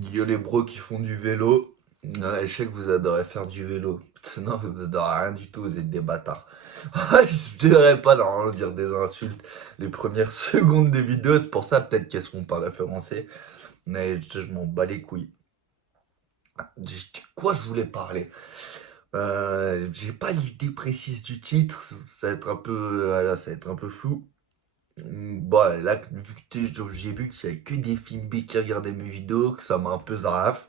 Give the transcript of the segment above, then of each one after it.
Yo les bros qui font du vélo. Ouais, je sais que vous adorez faire du vélo. Non, vous adorez rien du tout, vous êtes des bâtards. Je devrais pas normalement dire des insultes les premières secondes des vidéos, c'est pour ça peut-être qu'elles seront pas référencées. Mais je m'en bats les couilles. Quoi je voulais parler? J'ai pas l'idée précise du titre, ça va être un peu, voilà, ça va être un peu flou. Bah, là, vu que j'ai vu qu'il y avait que des films B qui regardaient mes vidéos, que ça m'a un peu zaraf.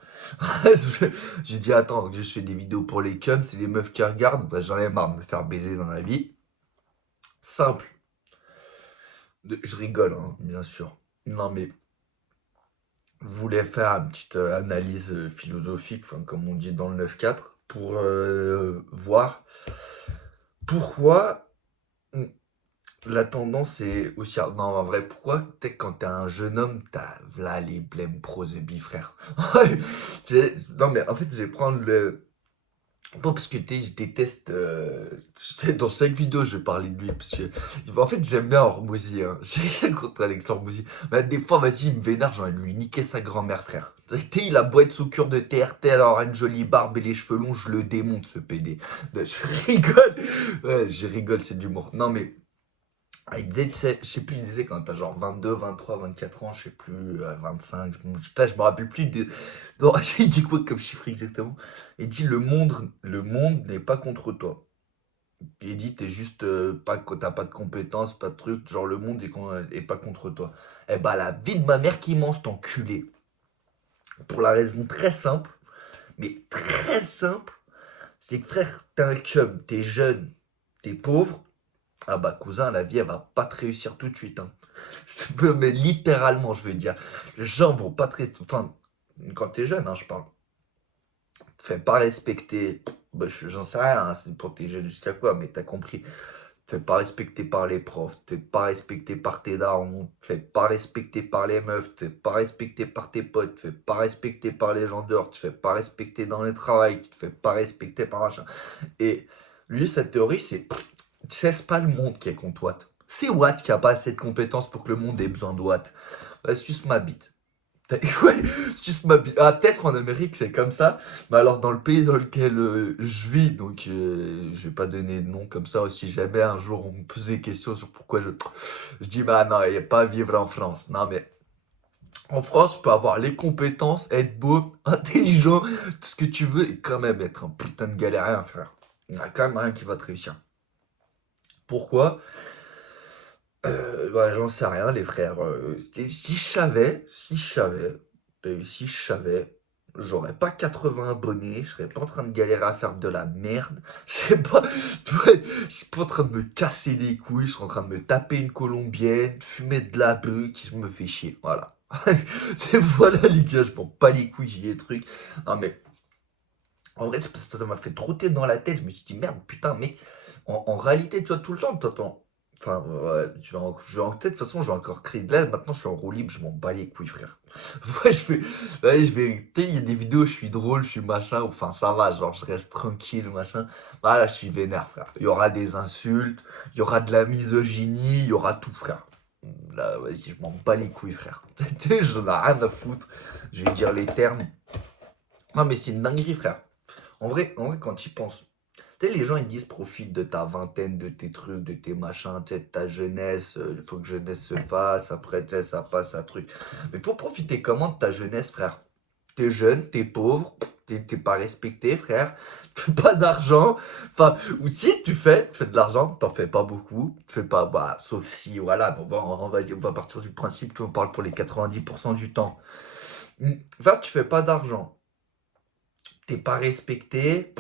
J'ai dit, attends, je fais des vidéos pour les cums, c'est des meufs qui regardent, bah, j'en ai marre de me faire baiser dans la vie. Simple. Je rigole, hein, bien sûr. Non, mais je voulais faire une petite analyse philosophique, enfin, comme on dit dans le 9-4, pour voir pourquoi la tendance est aussi. Non, en vrai, pourquoi peut-être quand t'es un jeune homme, t'as là les blêmes pros et bi, frère. Non, mais en fait, je vais prendre le. Pas parce que je déteste. Dans chaque vidéo, je vais parler de lui. Parce que. En fait, j'aime bien Hormozy. Hein. J'ai rien contre Alex Hormozy. Mais des fois, vas-y, il me vénère. J'ai envie de lui niquer sa grand-mère, frère. Tu sais, il a beau être sous cure de TRT, alors une jolie barbe et les cheveux longs, je le démonte, ce PD. Je rigole. Ouais, je rigole, c'est de l'humour. Non, mais. Ah, il disait, tu sais, je sais plus, il disait quand t'as genre 22, 23, 24 ans, je sais plus, 25, putain, je me rappelle plus de. Non, il dit quoi comme chiffre exactement? Il dit le monde n'est pas contre toi. Il dit t'es juste pas, t'as pas de compétences, pas de trucs, genre le monde est pas contre toi. Eh bah la vie de ma mère qui ment, cet enculé. Pour la raison très simple, mais très simple, c'est que frère, t'es un cum, t'es jeune, t'es pauvre. Ah bah cousin, la vie elle va pas te réussir tout de suite. Hein. Mais littéralement, je veux dire. Les gens vont pas te. Enfin, quand t'es jeune, hein, je parle. Te fais pas respecter. Bah, j'en sais rien, hein, c'est pour tes jeunes jusqu'à quoi, mais t'as compris. Te fais pas respecter par les profs, te fais pas respecter par tes darons, te fais pas respecter par les meufs, te fais pas respecter par tes potes, te fais pas respecter par les gens dehors, te fais pas respecter dans le travail, te fais pas respecter par machin. Et lui, sa théorie, c'est c'est pas le monde qui est contre Watt. C'est Watt qui a pas assez de compétences pour que le monde ait besoin de Watt. Ouais, suce ma bite. Ouais, suce ma bite. Ah, peut-être qu'en Amérique c'est comme ça, mais alors dans le pays dans lequel je vis, donc je vais pas donner de nom comme ça, si jamais un jour on me pose des questions sur pourquoi je dis bah non, il n'y a pas à vivre en France. Non mais en France, tu peux avoir les compétences, être beau, intelligent, tout ce que tu veux et quand même être un putain de galérien, frère. Il y a quand même rien qui va te réussir. Pourquoi? Bah, j'en sais rien, les frères. Si je savais, j'aurais pas 80 abonnés, je serais pas en train de galérer à faire de la merde. Je serais pas, ouais, je suis pas en train de me casser les couilles, je serais en train de me taper une colombienne, fumer de la beuh, qui me fait chier. Voilà. Voilà, les gars, je prends pas les couilles, j'ai des trucs. Non, mais en vrai, c'est parce que ça m'a fait trotter dans la tête. Je me suis dit, merde, putain, mais en réalité, tu vois, tout le temps, t'entends. Enfin, ouais, je vais en tête, de toute façon, je vais encore créer de l'aide. Maintenant, je suis en roue libre, je m'en bats les couilles, frère. Ouais, ouais, tu sais, il y a des vidéos, je suis drôle, je suis machin. Enfin, ça va, genre, je reste tranquille, machin. Voilà, je suis vénère, frère. Il y aura des insultes, il y aura de la misogynie, il y aura tout, frère. Là, ouais, je m'en bats les couilles, frère. Tu sais, j'en ai rien à foutre. Je vais dire les termes. Non, mais c'est une dinguerie, frère. En vrai, quand tu y penses, tu sais, les gens ils disent profite de ta vingtaine, de tes trucs, de tes machins, tu sais, de ta jeunesse, il faut que jeunesse se fasse, après, tu sais, ça passe à truc. Mais faut profiter comment de ta jeunesse, frère? T'es jeune, t'es pauvre, t'es pas respecté, frère, tu fais pas d'argent, enfin, ou si tu fais de l'argent, t'en fais pas beaucoup, tu fais pas, bah, sauf si, voilà, bon, bon, on va partir du principe qu'on parle pour les 90% du temps. Enfin, tu fais pas d'argent, t'es pas respecté,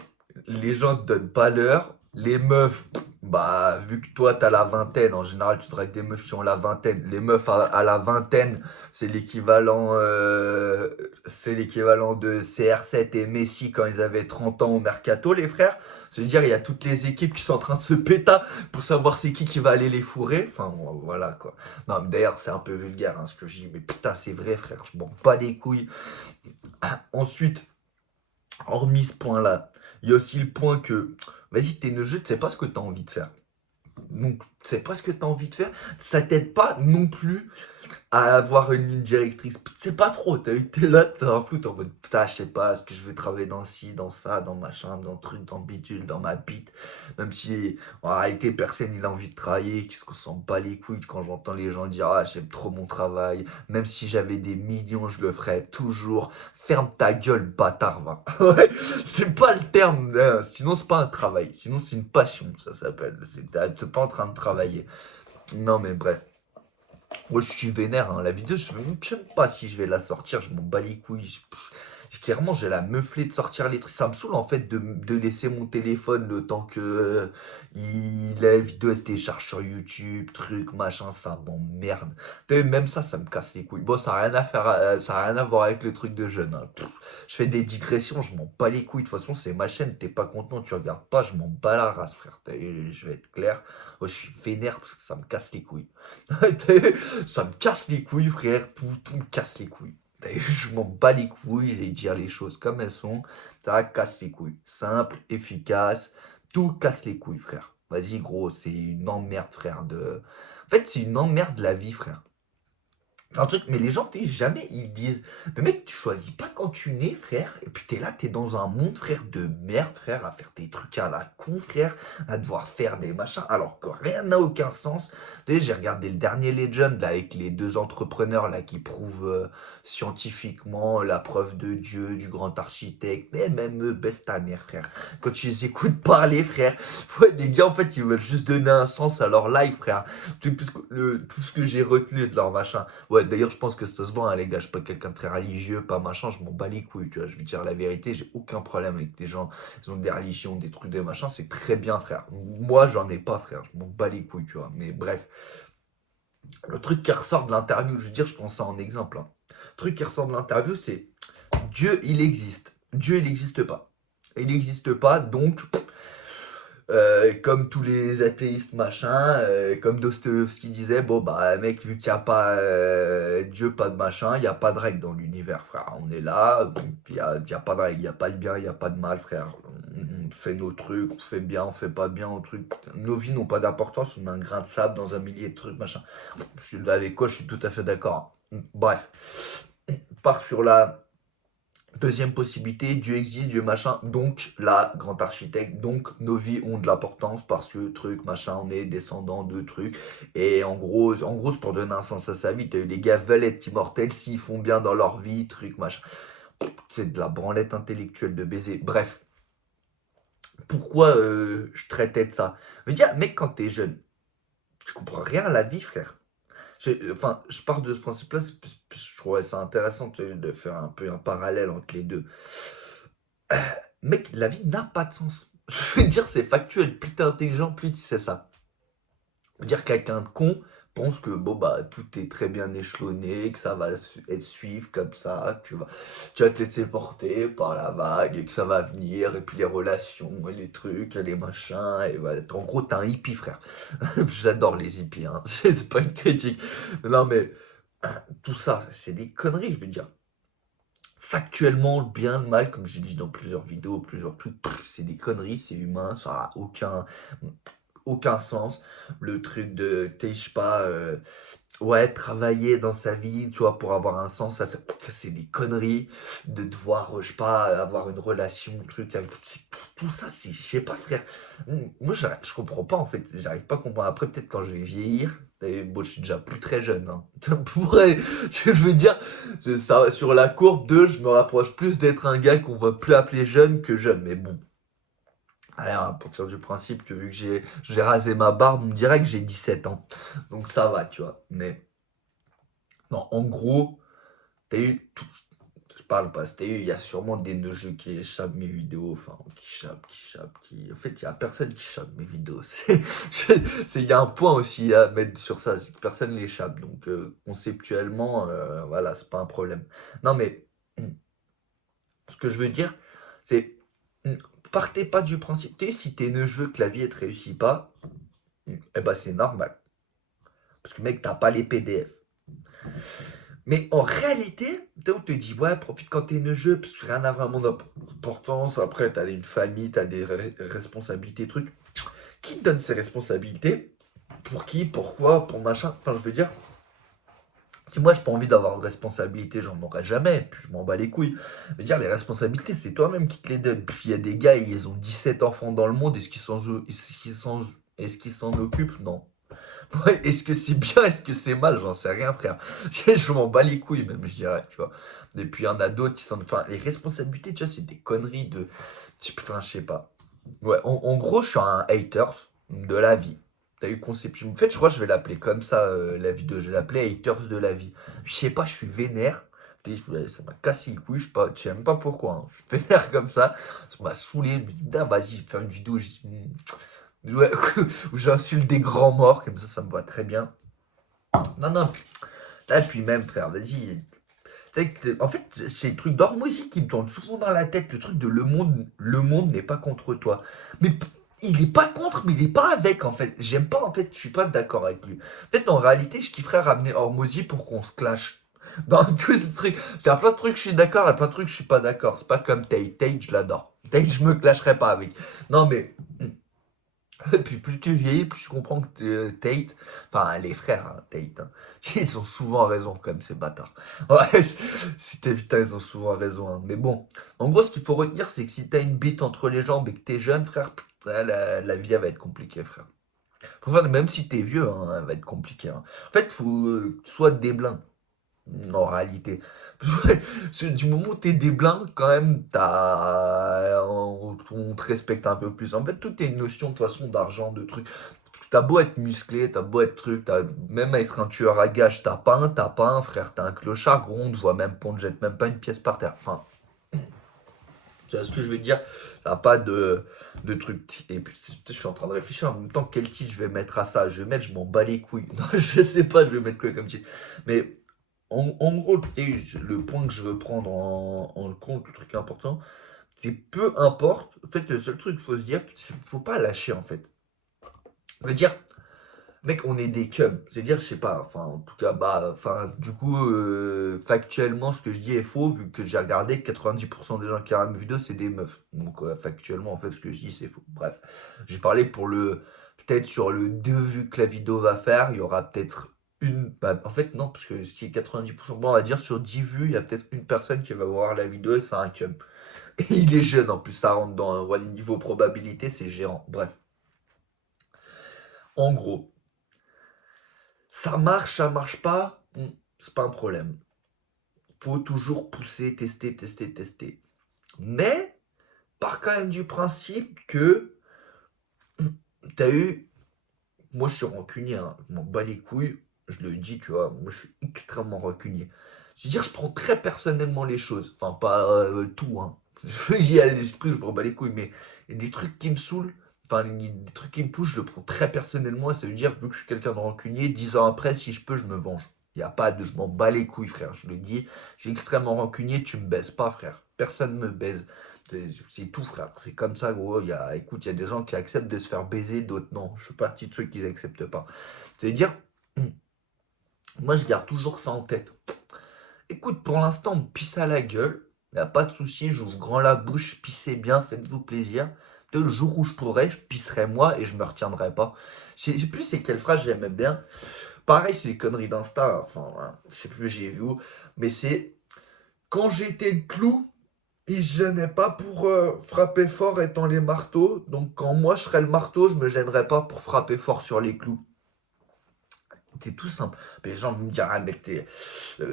les gens te donnent pas l'heure, les meufs, bah vu que toi t'as la vingtaine, en général tu dragues des meufs qui ont la vingtaine, les meufs à la vingtaine, c'est l'équivalent de CR7 et Messi quand ils avaient 30 ans au mercato, les frères. C'est-à-dire il y a toutes les équipes qui sont en train de se péter pour savoir c'est qui va aller les fourrer, enfin voilà quoi. Non mais d'ailleurs c'est un peu vulgaire hein, ce que je dis, mais putain c'est vrai frère, je m'en bats les couilles. Ensuite, hormis ce point-là, il y a aussi le point que, vas-y, t'es neugeux, tu sais pas ce que t'as envie de faire. Donc, tu sais pas ce que t'as envie de faire, ça t'aide pas non plus à avoir une ligne directrice. C'est pas trop, t'as vu, t'es là, t'as un flou, t'es en mode, putain, je sais pas, est-ce que je vais travailler dans ci, dans ça, dans machin, dans truc, dans bidule, dans ma bite. Même si, en réalité, personne, il a envie de travailler, qu'est-ce qu'on s'en bat les couilles quand j'entends les gens dire, ah, j'aime trop mon travail. Même si j'avais des millions, je le ferais toujours. Ferme ta gueule, bâtard, va. Ouais, c'est pas le terme, hein. Sinon c'est pas un travail, sinon c'est une passion, ça s'appelle. T'es pas en train de travailler. Non mais bref. Moi, je suis vénère, hein. La vidéo, je sais même pas si je vais la sortir. Je m'en bats les couilles. Clairement, j'ai la meuflée de sortir les trucs. Ça me saoule, en fait, de laisser mon téléphone le temps que la vidéo elle se télécharge sur YouTube, truc, machin. Ça m'emmerde. Même ça me casse les couilles. Bon, ça n'a rien à faire, ça a rien à voir avec le truc de jeune, hein. Je fais des digressions, je m'en bats les couilles. De toute façon, c'est ma chaîne. T'es pas content, tu regardes pas. Je m'en bats la race, frère. Je vais être clair. Moi, je suis vénère parce que ça me casse les couilles. Ça me casse les couilles, frère. Tout me casse les couilles. Je m'en bats les couilles, j'ai dire les choses comme elles sont. Ça casse les couilles. Simple, efficace. Tout casse les couilles, frère. Vas-y, gros, c'est une emmerde, frère. En fait, c'est une emmerde la vie, frère. C'est un truc, mais les gens, jamais ils disent, mais mec, tu choisis pas quand tu nais, frère, et puis t'es là, t'es dans un monde, frère, de merde, frère, à faire des trucs à la con, frère, à devoir faire des machins, alors que rien n'a aucun sens. Tu sais, j'ai regardé le dernier Legend, là, avec les deux entrepreneurs, là, qui prouvent scientifiquement la preuve de Dieu, du grand architecte, mais même eux, baisse ta mère, frère. Quand tu les écoutes parler, frère, ouais, les gars, en fait, ils veulent juste donner un sens à leur life, frère. Tout ce que j'ai retenu de leur machin. Ouais, d'ailleurs, je pense que ça se voit, hein, les gars. Je suis pas quelqu'un de très religieux, pas machin. Je m'en bats les couilles, tu vois. Je vais dire la vérité, j'ai aucun problème avec les gens. Ils ont des religions, des trucs, des machins. C'est très bien, frère. Moi, j'en ai pas, frère. Je m'en bats les couilles, tu vois. Mais bref, le truc qui ressort de l'interview, je veux dire, je prends ça en exemple, hein. Le truc qui ressort de l'interview, c'est Dieu, il existe. Dieu, il n'existe pas. Il n'existe pas, donc comme tous les athéistes, machin, comme Dostoevsky disait, bon bah mec, vu qu'il n'y a pas Dieu, pas de machin, il n'y a pas de règle dans l'univers, frère. On est là, il y a pas de règle, il n'y a pas de bien, il n'y a pas de mal, frère. On fait nos trucs, on fait bien, on fait pas bien, on truc. Nos vies n'ont pas d'importance, on a un grain de sable dans un millier de trucs, machin. Avec quoi je suis tout à fait d'accord, hein. Bref, on part sur la deuxième possibilité, Dieu existe, Dieu machin, donc la grand architecte, donc nos vies ont de l'importance parce que truc, machin, on est descendant de trucs. Et en gros, c'est pour donner un sens à sa vie. Les gars veulent être immortels s'ils font bien dans leur vie, truc, machin. C'est de la branlette intellectuelle de baiser. Bref, pourquoi je traitais de ça? Je veux dire, mec, quand t'es jeune, tu comprends rien à la vie, frère. Enfin, je pars de ce principe-là, je trouvais ça intéressant de faire un peu un parallèle entre les deux. Mec, la vie n'a pas de sens. Je veux dire, c'est factuel. Plus t'es intelligent, plus tu sais ça. Je veux dire, quelqu'un de con pense que bon bah tout est très bien échelonné, que ça va être suivre comme ça, tu vas te laisser porter par la vague et que ça va venir, et puis les relations, et les trucs, et les machins, et voilà. En gros, t'es un hippie, frère. J'adore les hippies, hein. C'est pas une critique. Non mais tout ça, c'est des conneries, je veux dire. Factuellement, le bien, le mal, comme j'ai dit dans plusieurs vidéos, plusieurs trucs, c'est des conneries, c'est humain, ça n'a aucun sens. Le truc de, je sais pas, ouais, travailler dans sa vie, tu vois, pour avoir un sens, c'est des conneries. De devoir, je sais pas, avoir une relation, truc, tout ça, je sais pas, frère. Moi, je comprends pas, en fait. J'arrive pas à comprendre. Après, peut-être quand je vais vieillir, et bon, je suis déjà plus très jeune, hein. Je veux dire, ça, sur la courbe de, je me rapproche plus d'être un gars qu'on va plus appeler jeune que jeune. Mais bon. Allez, à partir du principe que vu que j'ai rasé ma barbe, on me dirait que j'ai 17 ans. Donc ça va, tu vois. Mais non, en gros, t'as eu tout. Je parle pas, il y a sûrement des jeux qui échappent mes vidéos, enfin, qui. En fait, il y a personne qui échappe mes vidéos. Il y a un point aussi à mettre sur ça, c'est que personne l'échappe. Donc, conceptuellement, voilà, c'est pas un problème. Non, mais ce que je veux dire, c'est. Partez pas du principe. Si t'es neveu que la vie, elle te réussit pas, eh ben c'est normal. Parce que mec, t'as pas les PDF. Mais en réalité, on te dit, ouais, profite quand t'es neugeux, parce que rien n'a vraiment d'importance. Après, t'as une famille, t'as des responsabilités, trucs. Qui te donne ces responsabilités? Pour qui? Pourquoi? Pour machin? Enfin, je veux dire, Si moi, j'ai pas envie d'avoir de responsabilité, j'en aurai jamais, puis je m'en bats les couilles. Je veux dire, les responsabilités, c'est toi-même qui te les donnes. Puis il y a des gars, ils ont 17 enfants dans le monde, est-ce qu'ils s'en occupent? Non. Ouais, est-ce que c'est bien, est-ce que c'est mal? J'en sais rien, frère. Je m'en bats les couilles, même, je dirais, tu vois. Et puis, il y en a d'autres qui sont. Enfin, les responsabilités, tu vois, c'est des conneries de. Enfin, je sais pas. Ouais, en gros, je suis un haters de la vie. T'as eu conception. En fait, je crois que je vais l'appeler comme ça, la vidéo. Je vais l'appeler haters de la vie. Je sais pas, je suis vénère. Ça m'a cassé les couilles, je sais même pas pourquoi, hein. Je suis vénère comme ça m'a saoulé. Je me dis, putain, vas-y, je vais faire une vidéo. Ouais, où j'insulte des grands morts, comme ça me va très bien. Non, non, là, puis même, frère, vas-y. Tu sais en fait, c'est le truc d'Hormozy qui me tourne souvent dans la tête, le truc de le monde n'est pas contre toi. Mais il est pas contre, mais il est pas avec, en fait. J'aime pas, en fait, je suis pas d'accord avec lui. En fait, en réalité, je kifferais ramener Hormozy pour qu'on se clash. Dans tous ces trucs. Il y a plein de trucs, je suis d'accord, il y a plein de trucs, je suis pas d'accord. C'est pas comme Tate. Tate, je l'adore. Tate, je me clasherais pas avec. Non, mais et puis plus tu vieillis, plus tu comprends que Tate, enfin les frères, hein, Tate, hein, ils ont souvent raison comme ces bâtards. Ouais, si t'es putain, ils ont souvent raison, hein. Mais bon, en gros, ce qu'il faut retenir, c'est que si t'as une bite entre les jambes et que t'es jeune, frère, putain, la vie elle va être compliquée, frère. Même si t'es vieux, hein, elle va être compliquée, hein. En fait, faut que tu sois déblin. En réalité. Parce que du moment où t'es des blindes, quand même, on te respecte un peu plus. En fait, tout est une notion de toute façon d'argent, de trucs. T'as beau être musclé, t'as beau être truc, t'as même être un tueur à gages, t'as pas un frère, t'as un clochard, gros, on te voit même pas, on te jette même pas une pièce par terre. Enfin, tu vois ce que je veux dire? Ça n'a pas de truc. Et puis, je suis en train de réfléchir en même temps, quel titre je vais mettre à ça? Je vais mettre, je m'en bats les couilles. Non, je sais pas, je vais mettre quoi comme titre. Mais en gros, le point que je veux prendre en compte, le truc important, c'est peu importe. En fait, le seul truc qu'il faut se dire, c'est qu'il faut pas lâcher, en fait. Je veux dire, mec, on est des cums. C'est-à-dire, je sais pas, enfin, en tout cas, bah, enfin, du coup, factuellement, ce que je dis est faux, vu que j'ai regardé que 90% des gens qui regardent mes vidéos, c'est des meufs. Donc, factuellement, en fait, ce que je dis, c'est faux. Bref, j'ai parlé peut-être sur le 2 vues que la vidéo va faire, il y aura peut-être bah, en fait, non, parce que si 90%, bon, on va dire sur 10 vues, il y a peut-être une personne qui va voir la vidéo et c'est un cum. Et il est jeune, en plus, ça rentre dans un niveau probabilité, c'est géant. Bref, en gros. Ça marche pas, c'est pas un problème. Faut toujours pousser, tester, tester, tester. Mais, part quand même du principe que t'as eu. Moi, je suis rancunier, hein, je m'en bats les couilles, je le dis, tu vois, moi, je suis extrêmement rancunier. C'est-à-dire, je prends très personnellement les choses. Enfin, pas tout, hein. J'y ai à l'esprit, je m'en bats les couilles, mais il y a des trucs qui me saoulent. Enfin, des trucs qui me touchent, je le prends très personnellement. Et ça veut dire, vu que je suis quelqu'un de rancunier, 10 ans après, si je peux, je me venge. Il n'y a pas de je m'en bats les couilles, frère. Je le dis, je suis extrêmement rancunier, tu me baises pas, frère. Personne me baise. C'est tout, frère. C'est comme ça, gros. Écoute, il y a des gens qui acceptent de se faire baiser, d'autres non. Je suis partie de ceux qui n'acceptent pas. Ça veut dire, moi, je garde toujours ça en tête. Écoute, pour l'instant, on me pisse à la gueule. Il n'y a pas de souci, j'ouvre grand la bouche, pissez bien, faites-vous plaisir. Le jour où je pourrai, je pisserai moi et je me retiendrai pas. Je sais plus c'est quelle phrase j'aimais bien. Pareil, c'est les conneries d'Insta, enfin, hein, je sais plus, j'ai vu où. Mais c'est quand j'étais le clou, ils se gênaient pas pour frapper fort étant les marteaux. Donc quand moi je serais le marteau, je me gênerais pas pour frapper fort sur les clous. C'est tout simple. Mais les gens vont me dire, ah, mais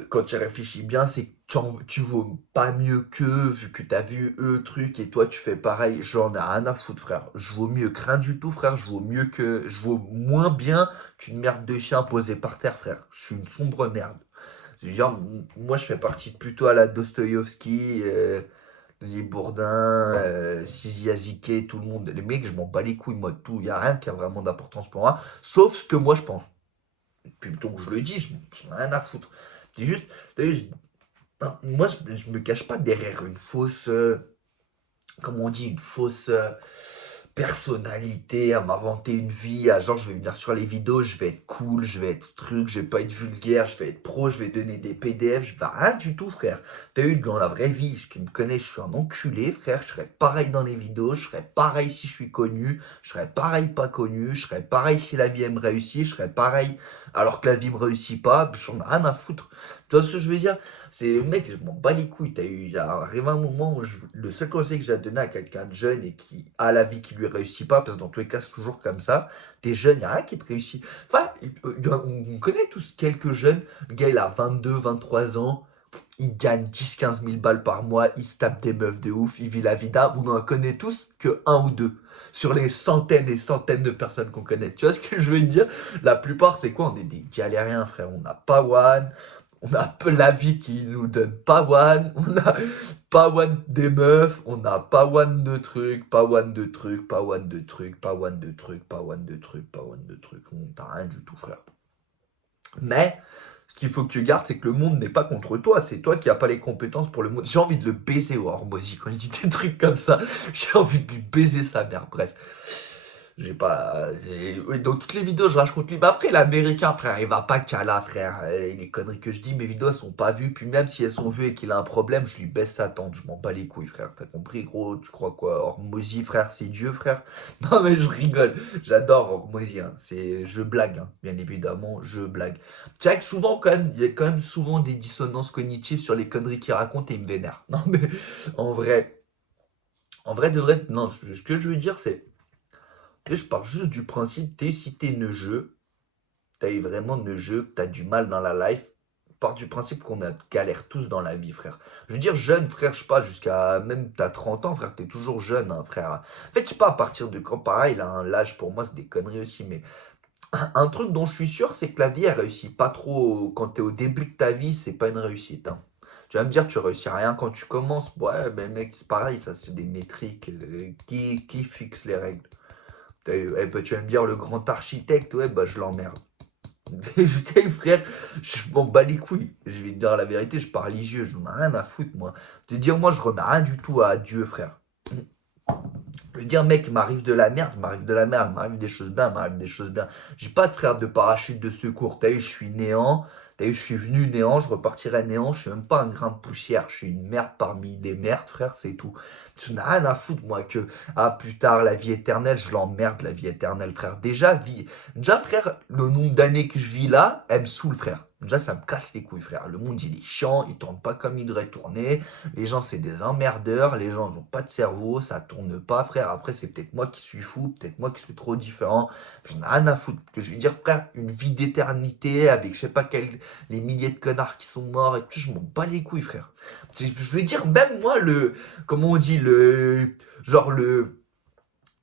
quand tu réfléchis bien, c'est que tu vaux pas mieux qu'eux, vu que t'as vu eux, truc, et toi tu fais pareil. J'en ai rien à foutre, frère. Je vaux mieux que rien du tout, frère. Je vaux moins bien qu'une merde de chien posée par terre, frère. Je suis une sombre merde. Je veux dire, moi je fais partie plutôt à la Dostoïevski, Denis Bourdin, Sizi Aziké, tout le monde. Les mecs, je m'en bats les couilles, moi, de tout. Il n'y a rien qui a vraiment d'importance pour moi, sauf ce que moi je pense. Puis donc je le dis, j'en ai rien à foutre. C'est juste, vous savez, non, moi je me cache pas derrière une fausse, comment on dit, une fausse personnalité, à m'inventer une vie, à genre je vais venir sur les vidéos, je vais être cool, je vais être truc, je vais pas être vulgaire, je vais être pro, je vais donner des PDF, je vais rien du tout, frère. T'as eu dans la vraie vie, ce qui me connaît, je suis un enculé, frère, je serais pareil dans les vidéos, je serais pareil si je suis connu, je serais pareil pas connu, je serais pareil si la vie elle me réussit, je serais pareil alors que la vie me réussit pas, j'en ai rien à foutre. Tu vois ce que je veux dire? C'est, mec, je m'en bats les couilles. Il arrive un moment où le seul conseil que j'ai à donner à quelqu'un de jeune et qui a la vie qui lui réussit pas, parce que dans tous les cas, c'est toujours comme ça. T'es jeune, il n'y a rien qui te réussit. Enfin, on connaît tous quelques jeunes. Le gars, il a 22, 23 ans. Il gagne 10, 15 000 balles par mois. Il se tape des meufs de ouf. Il vit la vie d'âme. On en connaît tous que un ou deux. Sur les centaines et centaines de personnes qu'on connaît. Tu vois ce que je veux dire? La plupart, c'est quoi? On est des galériens, frère. On n'a pas one. On a peu la vie qui nous donne pas one, on a pas one des meufs, on a pas one de trucs, pas one de trucs, pas one de trucs, pas one de trucs, pas one de trucs, pas one de trucs, on t'a rien du tout, frère. Mais ce qu'il faut que tu gardes, c'est que le monde n'est pas contre toi, c'est toi qui n'as pas les compétences pour le monde. J'ai envie de le baiser au Hormozy quand je dis des trucs comme ça, j'ai envie de lui baiser sa mère, bref. J'ai pas. Oui, dans toutes les vidéos, je rage contre lui. Mais après, l'américain, frère, il va pas qu'à là, frère. Les conneries que je dis, mes vidéos, elles sont pas vues. Puis même si elles sont vues et qu'il a un problème, je lui baisse sa tente. Je m'en bats les couilles, frère. T'as compris, gros? Tu crois quoi? Hormozy, frère, c'est Dieu, frère? Non, mais je rigole. J'adore Hormozy, hein. Je blague, hein. Bien évidemment, je blague. Tu sais que souvent, quand même, il y a quand même souvent des dissonances cognitives sur les conneries qu'il raconte et il me vénère. Non, mais en vrai, de vrai, non, ce que je veux dire, c'est. Je pars juste du principe, si t'es neugeux, t'as eu vraiment neugeux, que t'as du mal dans la life, pars du principe qu'on a galère tous dans la vie, frère. Je veux dire, jeune, frère, je sais pas, jusqu'à même t'as 30 ans, frère, t'es toujours jeune, hein, frère. En fait, je sais pas à partir de quand, pareil, là, hein, l'âge pour moi, c'est des conneries aussi, mais un truc dont je suis sûr, c'est que la vie, elle réussit pas trop. Quand t'es au début de ta vie, c'est pas une réussite, hein. Tu vas me dire, tu réussis rien quand tu commences. Ouais, mais mec, c'est pareil, ça, c'est des métriques. Qui fixe les règles? Tu vas me dire, le grand architecte, ouais, bah je l'emmerde. Putain, frère, je m'en bats les couilles. Je vais te dire la vérité, je suis pas religieux, je n'en ai rien à foutre, moi. Te dire, moi, je remets rien du tout à Dieu, frère. Je veux dire, mec, m'arrive de la merde, m'arrive de la merde, m'arrive des choses bien, m'arrive des choses bien. J'ai pas de frère de parachute de secours. T'as vu, je suis néant. T'as vu, je suis venu néant, je repartirai néant. Je suis même pas un grain de poussière. Je suis une merde parmi des merdes, frère, c'est tout. Je n'ai rien à foutre, moi, que, ah, plus tard, la vie éternelle, je l'emmerde, la vie éternelle, frère. Déjà, frère, le nombre d'années que je vis là, elle me saoule, frère. Déjà, ça me casse les couilles, frère. Le monde, il est chiant, il tourne pas comme il devrait tourner. Les gens, c'est des emmerdeurs. Les gens, ils n'ont pas de cerveau. Ça tourne pas, frère. Après, c'est peut-être moi qui suis fou. Peut-être moi qui suis trop différent. J'en ai rien à foutre. Que je veux dire, frère, une vie d'éternité avec je sais pas les milliers de connards qui sont morts et tout. Je m'en bats les couilles, frère. Je veux dire, même moi, comment on dit, genre,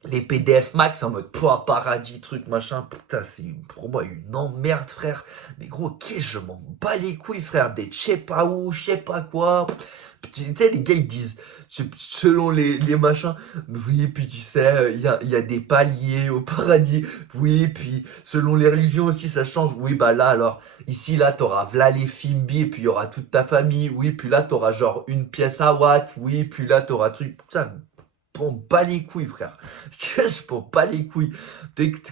les PDF max en mode paradis, truc, machin. Putain, c'est pour moi une emmerde, frère. Mais gros, je m'en bats les couilles, frère. Des je sais pas où, je sais pas quoi. Tu sais, les gars, ils disent, selon les machins, oui, puis tu sais, il y a des paliers au paradis. Oui, puis selon les religions aussi, ça change. Oui, bah là, alors, ici, là, t'auras v'là les Fimbi, et puis il y aura toute ta famille. Oui, puis là, t'auras genre une pièce à Watt. Oui, puis là, t'auras truc. Ça m'en bats les couilles, frère. Je m'en bats les couilles.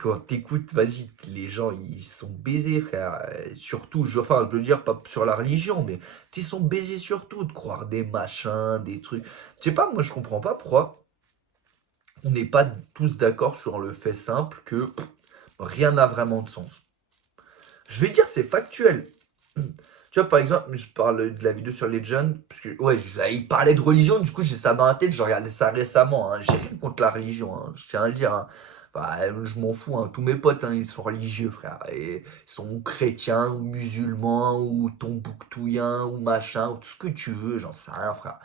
Quand t'écoutes, vas-y, les gens, ils sont baisés, frère. Surtout, enfin, je veux dire, pas sur la religion, mais ils sont baisés surtout de croire des machins, des trucs. Je sais pas, moi, je comprends pas pourquoi on n'est pas tous d'accord sur le fait simple que rien n'a vraiment de sens. Je vais dire, c'est factuel. Tu vois, par exemple, je parle de la vidéo sur Legend, parce que, ouais, il parlait de religion, du coup, j'ai ça dans la tête, j'ai regardé ça récemment, hein. J'ai rien contre la religion, hein, je tiens à le dire, hein. Enfin, je m'en fous, hein. Tous mes potes, hein, ils sont religieux, frère. Et ils sont chrétiens, ou musulmans, ou tombouctouiens, ou machin, ou tout ce que tu veux, j'en sais rien, frère.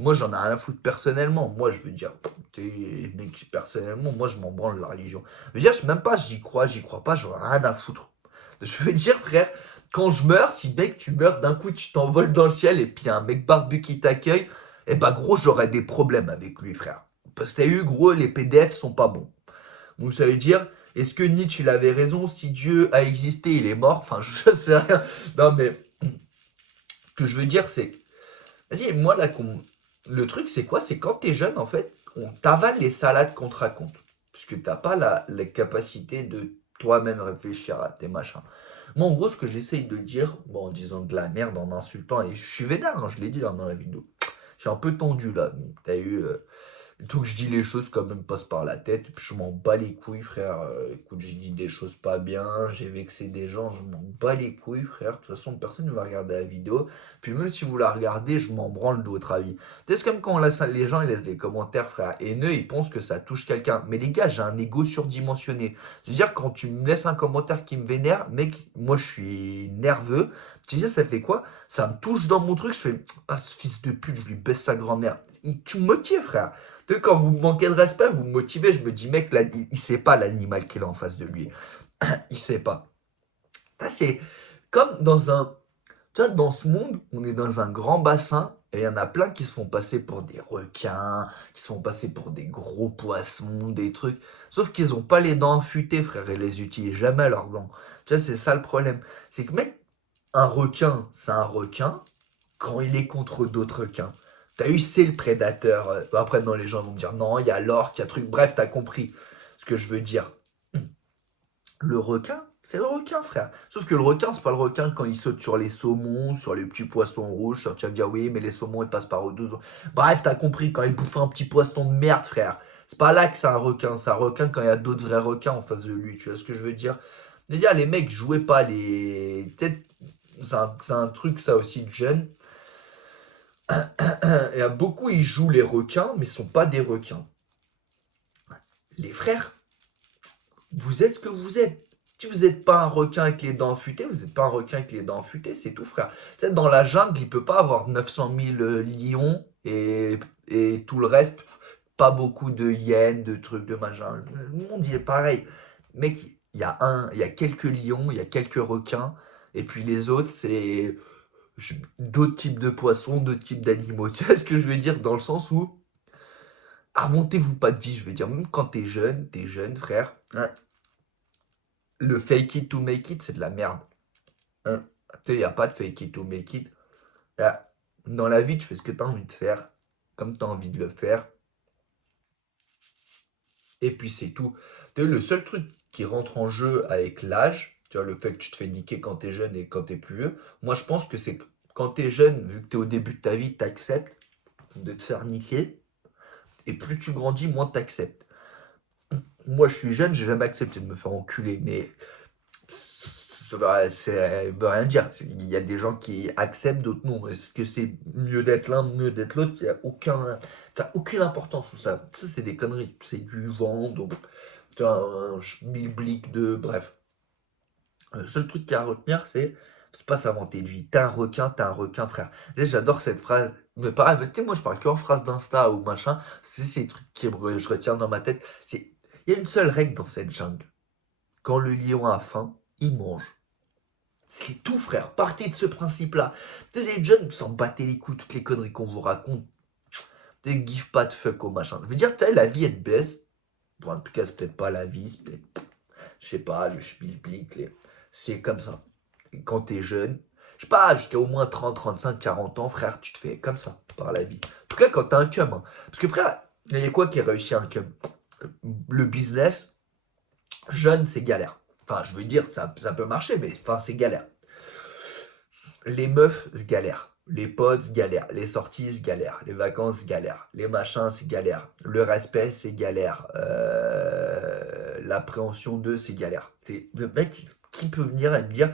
Moi, j'en ai rien à foutre personnellement. Moi, je veux dire, mec, personnellement, moi, je m'en branle de la religion. Je veux dire, même pas, j'y crois pas, j'en ai rien à foutre. Je veux dire, frère, quand je meurs, si mec tu meurs d'un coup, tu t'envoles dans le ciel et puis y a un mec barbu qui t'accueille, eh bah gros, j'aurais des problèmes avec lui, frère. Parce que t'as eu, gros, les PDF sont pas bons. Donc ça veut dire, est-ce que Nietzsche il avait raison? Si Dieu a existé, il est mort? Enfin, je sais rien. Non mais, ce que je veux dire, c'est que, vas-y, moi là, le truc c'est quoi? C'est quand t'es jeune, en fait, on t'avale les salades qu'on te raconte. puisque t'as pas la capacité de toi-même réfléchir à tes machins. Moi, en gros, ce que j'essaye de dire, bon, en disant de la merde, en insultant, et je suis vénère, hein, je l'ai dit là dans la vidéo. Je suis un peu tendu là. Donc, t'as eu. Donc je dis les choses comme elles me passent par la tête, et puis je m'en bats les couilles, frère. Écoute, j'ai dit des choses pas bien, j'ai vexé des gens, je m'en bats les couilles, frère. De toute façon, personne ne va regarder la vidéo. Puis même si vous la regardez, je m'en branle de votre avis. C'est comme quand les gens ils laissent des commentaires, frère, haineux, ils pensent que ça touche quelqu'un. Mais les gars, j'ai un ego surdimensionné. C'est-à-dire, quand tu me laisses un commentaire qui me vénère, mec, moi je suis nerveux. Tu sais, ça fait quoi? Ça me touche dans mon truc, je fais, ah, ce fils de pute, je lui baisse sa grand-mère. Tu me motives, frère. Quand vous me manquez de respect, vous me motivez, je me dis, mec, là, il sait pas l'animal qu'il a en face de lui. Il sait pas. Ça, c'est comme dans un. Tu vois, dans ce monde, on est dans un grand bassin et il y en a plein qui se font passer pour des requins, qui se font passer pour des gros poissons, des trucs. Sauf qu'ils ont pas les dents affûtées, frère, et les utilisent jamais leurs dents. Tu vois, c'est ça le problème. C'est que, mec, un requin, c'est un requin quand il est contre d'autres requins. T'as eu, c'est le prédateur. Après, non, les gens vont me dire, non, il y a l'orque, il y a truc. Bref, t'as compris ce que je veux dire. Le requin, c'est le requin, frère. Sauf que le requin, c'est pas le requin quand il saute sur les saumons, sur les petits poissons rouges. Tu vas me dire, oui, mais les saumons, ils passent par au-deux. Bref, t'as compris, quand il bouffe un petit poisson de merde, frère. C'est pas là que c'est un requin. C'est un requin quand il y a d'autres vrais requins en face de lui. Tu vois ce que je veux dire? Les mecs, jouez pas les. Peut-être, c'est un truc, ça aussi, de jeune. Il y a beaucoup, ils jouent les requins, mais ce sont pas des requins. Les frères, vous êtes ce que vous êtes. Si vous n'êtes pas un requin avec les dents affûtées, vous n'êtes pas un requin avec les dents affûtées, c'est tout, frère. Tu sais, dans la jungle, il peut pas avoir 900 000 lions et tout le reste, pas beaucoup de hyènes, de trucs, de machin. Le monde, il est pareil. Mec, il y a quelques lions, il y a quelques requins, et puis les autres, c'est d'autres types de poissons, d'autres types d'animaux. Tu vois ce que je veux dire? Dans le sens où, inventez-vous pas de vie, je veux dire. Même quand t'es jeune, frère. Hein, le fake it to make it, c'est de la merde. Hein. Tu sais, il n'y a pas de fake it to make it. Là, dans la vie, tu fais ce que tu as envie de faire, comme tu as envie de le faire, et puis c'est tout. Tu sais, le seul truc qui rentre en jeu avec l'âge, tu vois, le fait que tu te fais niquer quand tu es jeune et quand tu es plus vieux, moi je pense que c'est que quand tu es jeune, vu que tu es au début de ta vie, tu acceptes de te faire niquer, et plus tu grandis, moins tu acceptes. Moi je suis jeune, j'ai jamais accepté de me faire enculer, mais ça veut rien dire. Il y a des gens qui acceptent, d'autres non. Est-ce que c'est mieux d'être l'un, mieux d'être l'autre? Ça n'a aucune importance tout ça. Ça, c'est des conneries. C'est du vent, donc tu as un schmilblick de. Bref. Le seul truc qu'il y a à retenir, c'est pas s'inventer de vie. T'es un requin, frère. Tu sais, j'adore cette phrase. Mais pareil, tu sais, moi, je parle que en phrase d'Insta ou machin. C'est ces trucs je retiens dans ma tête. Il y a une seule règle dans cette jungle. Quand le lion a faim, il mange. C'est tout, frère. Partez de ce principe-là. Vous êtes jeunes, s'en battez les couilles, toutes les conneries qu'on vous raconte. Ne give pas de fuck au machin. Je veux dire, peut-être la vie, elle baisse. Bon, en tout cas, c'est peut-être pas la vie, c'est peut-être, je sais pas, le schmilblick, c'est comme ça. Et quand t'es jeune, je sais pas, jusqu'à au moins 30, 35, 40 ans, frère, tu te fais comme ça, par la vie. En tout cas, quand t'as un cum. Hein. Parce que, frère, il y a quoi qui réussit un cum? Le business, jeune, c'est galère. Enfin, je veux dire, ça peut marcher, mais enfin, c'est galère. Les meufs, c'est galère. Les potes, c'est galère. Les sorties, c'est galère. Les vacances, c'est galère. Les machins, c'est galère. Le respect, c'est galère. L'appréhension d'eux, c'est galère. C'est le mec qui peut venir et me dire,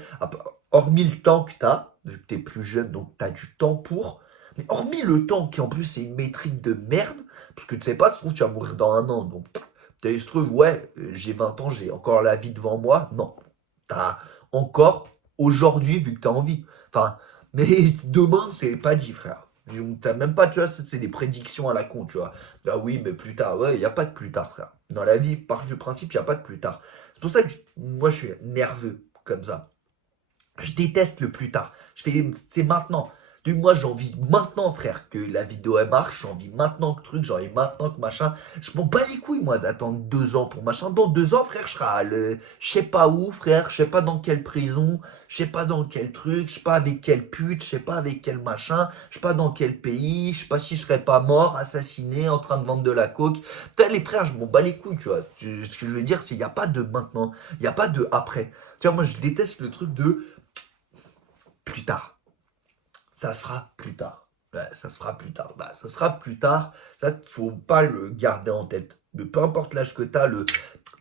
hormis le temps que t'as, vu que t'es plus jeune, donc t'as du temps pour, mais hormis le temps qui en plus c'est une métrique de merde, parce que tu sais pas, se trouve, tu vas mourir dans un an, donc tu se trouve, ouais, j'ai 20 ans, j'ai encore la vie devant moi. Non, t'as encore aujourd'hui, vu que t'as envie. Enfin, mais demain, c'est pas dit, frère. T'as même pas, tu vois, c'est des prédictions à la con, tu vois. Ah oui, mais plus tard, ouais, il n'y a pas de plus tard, frère. Dans la vie, part du principe, il n'y a pas de plus tard. C'est pour ça que moi, je suis nerveux, comme ça. Je déteste le plus tard. C'est maintenant. Moi, j'ai envie maintenant, frère, que la vidéo elle marche. J'ai envie maintenant que truc, j'ai envie maintenant que machin. Je m'en bats les couilles, moi, d'attendre 2 ans pour machin. Dans 2 ans, frère, je serai je sais pas où, frère. Je sais pas dans quelle prison. Je sais pas dans quel truc. Je sais pas avec quelle pute. Je sais pas avec quel machin. Je sais pas dans quel pays. Je sais pas si je serais pas mort, assassiné, en train de vendre de la coke. Putain, les frères, je m'en bats les couilles, tu vois. Ce que je veux dire, c'est qu'il n'y a pas de maintenant. Il n'y a pas de après. Tu vois, moi, je déteste le truc de plus tard. Ça se fera plus tard. Ouais, ça se fera plus tard. Bah, ça sera plus tard. Ça, faut pas le garder en tête. De peu importe l'âge que t'as,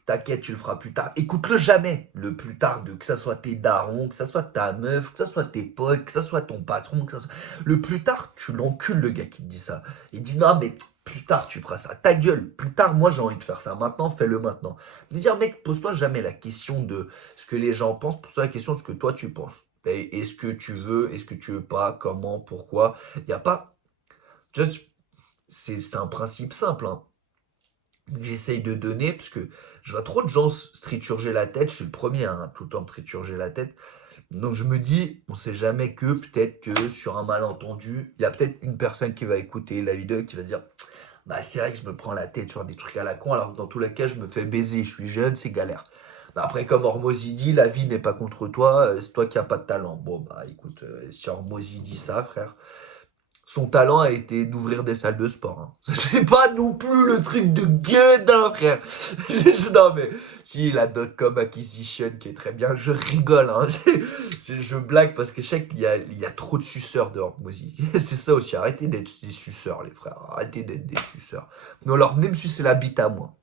t'inquiète, tu le feras plus tard. Écoute-le jamais, le plus tard, que ça soit tes darons, que ça soit ta meuf, que ça soit tes potes, que ça soit ton patron, que ça soit... Le plus tard, tu l'encules, le gars qui te dit ça. Il dit non, mais plus tard, tu feras ça. Ta gueule, plus tard, moi, j'ai envie de faire ça. Maintenant, fais-le maintenant. Je veux dire, mec, pose-toi jamais la question de ce que les gens pensent, pose-toi la question de ce que toi, tu penses. Est-ce que tu veux, est-ce que tu veux pas, comment, pourquoi. Il n'y a pas... Tu vois, c'est un principe simple, hein, que j'essaye de donner, parce que je vois trop de gens se triturger la tête. Je suis le premier, hein, tout le temps de triturger la tête. Donc je me dis, on sait jamais que peut-être que sur un malentendu, il y a peut-être une personne qui va écouter la vidéo et qui va se dire, bah c'est vrai que je me prends la tête sur des trucs à la con, alors que dans tous les cas, je me fais baiser, je suis jeune, c'est galère. Bah, après, comme Hormozy dit, la vie n'est pas contre toi, c'est toi qui n'as pas de talent. Bon, bah écoute, si Hormozy dit ça, frère, son talent a été d'ouvrir des salles de sport, hein. C'est pas non plus le truc de gueudin, frère. Non, mais si la dot-com acquisition qui est très bien, je rigole, hein. Je blague parce que je sais qu'il y a trop de suceurs dehors, moi aussi. C'est ça aussi, arrêtez d'être des suceurs, les frères. Arrêtez d'être des suceurs. Non, alors venez me sucer la bite à moi.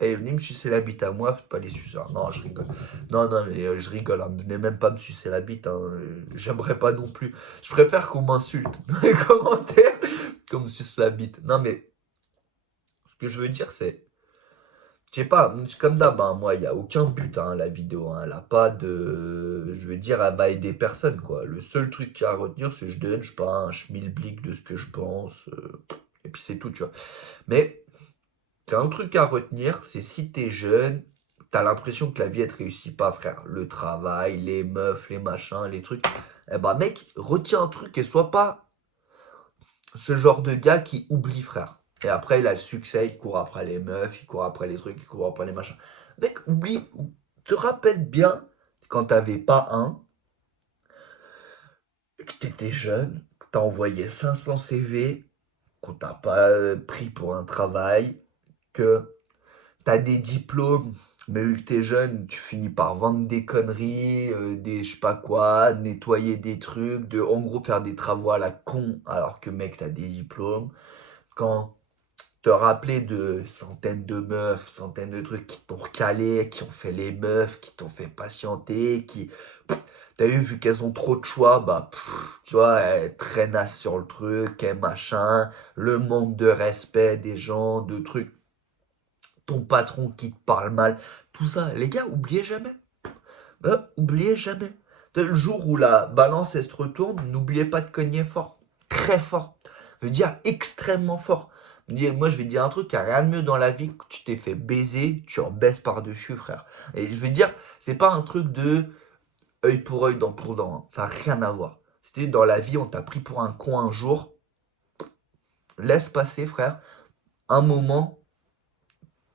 Eh, venez me sucer la bite à moi, faites pas les suceurs. Non, je rigole. Non, non, mais je rigole, hein. Venez même pas me sucer la bite, hein. J'aimerais pas non plus. Je préfère qu'on m'insulte dans les commentaires qu'on me suce la bite. Non, mais ce que je veux dire, c'est... Je sais pas, comme d'hab, hein, moi, il n'y a aucun but, hein, la vidéo, hein. Elle a pas de... Je veux dire, elle va aider personne, quoi. Le seul truc qu'il y a à retenir, c'est que je donne, je sais pas, un schmilblick de ce que je pense. Et puis c'est tout, tu vois. Mais... C'est un truc à retenir, c'est si t'es jeune, t'as l'impression que la vie, elle te réussit pas, frère. Le travail, les meufs, les machins, les trucs. Eh bah, mec, retiens un truc et sois pas ce genre de gars qui oublie, frère. Et après, il a le succès, il court après les meufs, il court après les trucs, il court après les machins. Mec, oublie, te rappelle bien quand t'avais pas un, que t'étais jeune, que t'as envoyé 500 CV, qu'on t'a pas pris pour un travail, que t'as des diplômes, mais vu que t'es jeune, tu finis par vendre des conneries, des je sais pas quoi, nettoyer des trucs, en gros faire des travaux à la con, alors que mec, t'as des diplômes. Quand te rappeler de centaines de meufs, centaines de trucs qui t'ont recalé, qui ont fait les meufs, qui t'ont fait patienter, t'as vu qu'elles ont trop de choix, bah, tu vois, elles traînassent sur le truc, et machin, le manque de respect des gens, de trucs, ton patron qui te parle mal, tout ça. Les gars, oubliez jamais. Oubliez jamais. Le jour où la balance elle se retourne, n'oubliez pas de cogner fort. Très fort. Je veux dire extrêmement fort. Moi, je vais te dire un truc, il n'y a rien de mieux dans la vie que tu t'es fait baiser, tu en baisses par-dessus, frère. Et je veux dire, c'est pas un truc de œil pour œil, dent pour dent, hein. Ça n'a rien à voir. C'était dans la vie, on t'a pris pour un con un jour. Laisse passer, frère. Un moment,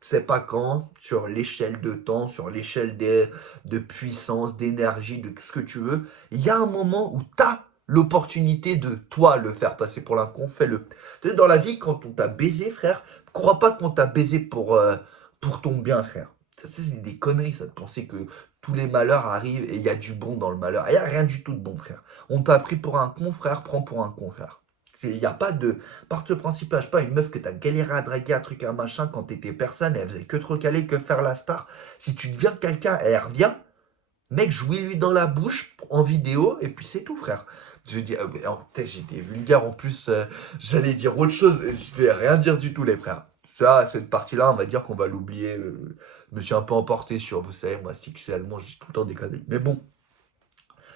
c'est pas quand, sur l'échelle de temps, sur l'échelle de puissance, d'énergie, de tout ce que tu veux, il y a un moment où tu as l'opportunité de, toi, le faire passer pour l'incon, fais-le. Tu sais, dans la vie, quand on t'a baisé, frère, crois pas qu'on t'a baisé pour ton bien, frère. Ça, c'est des conneries, ça, de penser que tous les malheurs arrivent et il y a du bon dans le malheur. Il n'y a rien du tout de bon, frère. On t'a pris pour un con, frère, prends pour un con, frère. Il n'y a pas de... Par ce principe, je sais pas, une meuf que t'as galéré à draguer, un truc, un machin, quand t'étais personne, et elle faisait que te recaler, que faire la star. Si tu deviens quelqu'un, elle revient, mec, jouis-lui dans la bouche en vidéo, et puis c'est tout, frère. Je dis, j'étais vulgaire en plus, j'allais dire autre chose, je vais rien dire du tout, les frères. Ça, cette partie-là, on va dire qu'on va l'oublier. Je me suis un peu emporté sur, vous savez, moi, sexuellement, j'ai tout le temps des conneries. Mais bon,